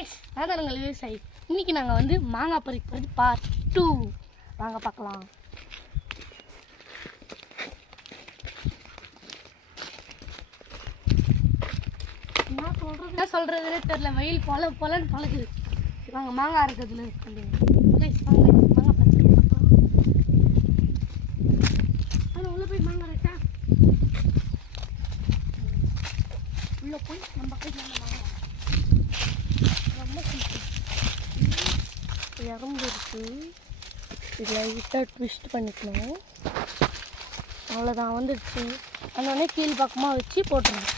Guys நான் தான் உங்கள் விவசாயி. இன்றைக்கி நாங்கள் வந்து மாங்காய் பறிக்கிறது பார்ட் 2 வாங்க பார்க்கலாம். என்ன சொல்கிறதுனே தெரில, வெயில் பொலன்னு பழகுது. வாங்க மாங்காய் அரைக்கிறதுல கைஸ் வாங்க மாங்காய் பறிச்சு பார்க்கலாம். ஆனால் உள்ளே போய் மாங்காய் அரைச்சா உள்ளே போய் நம்ம கையில் மாங்காய் ரொம்ப சிம்பிள். எறும்பு இருக்குது, இது லைட்டாக ட்விஸ்ட் பண்ணிக்கணும். அவ்வளோதான் வந்துடுச்சு. அதோடனே கீழ் பக்கமாக வச்சு போட்டுருங்க.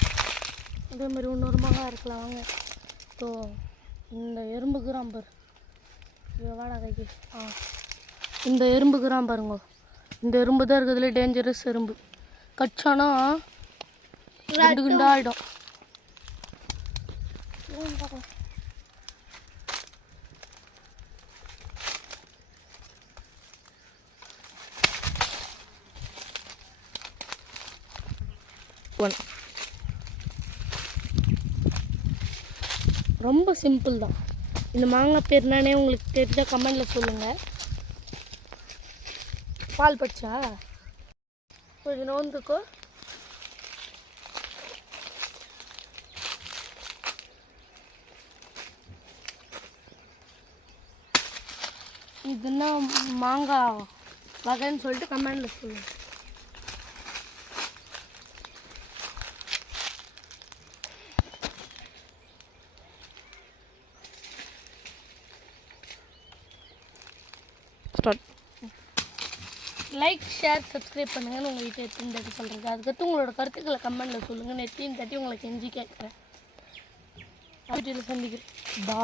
இதே மாதிரி இன்னொரு மாங்காய் இருக்கலாம் வாங்க. ஸோ இந்த எறும்புக்கு ராம்பர் வாடா கைக்கு இந்த எறும்புக்கு பாருங்க. இந்த எறும்பு தான் இருக்கிறதுல டேஞ்சரஸ் எறும்பு. கச்சானா ரெண்டு குண்டா ஆகிடும். பார்க்கலாம். ரொம்ப சிம்பிள் தான். இந்த மாங்காய் பேர் என்னன்னே உங்களுக்கு தெரிஞ்ச கமெண்டில் சொல்லுங்கள். பால் பச்சா கொஞ்சம் நோந்துக்கோ. இதுன்னா மாங்காய் வகைன்னு சொல்லிட்டு கமெண்டில் சொல்லுங்கள். லைக் ஷேர் சப்ஸ்கிரைப் பண்ணுங்கன்னு உங்கள்கிட்ட எத்தனை தட்டி சொல்கிறது. அதுக்கடுத்து உங்களோட கருத்துக்களை கமெண்டில் சொல்லுங்கள். நெத்தின்னு தட்டி உங்களுக்கு கெஞ்சி கேட்குறேன். வீட்டில் சந்திக்கிறேன். பா.